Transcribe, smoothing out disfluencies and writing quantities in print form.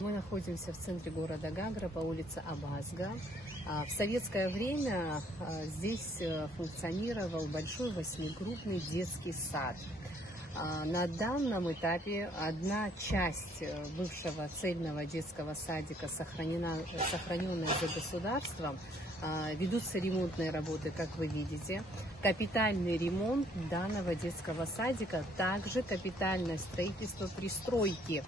Мы находимся в центре города Гагра по улице Абазга. В советское время здесь функционировал большой 8-группный детский сад. На данном этапе одна часть бывшего цельного детского садика сохраненная за государством. Ведутся ремонтные работы, как вы видите. Капитальный ремонт данного детского садика, также капитальное строительство пристройки.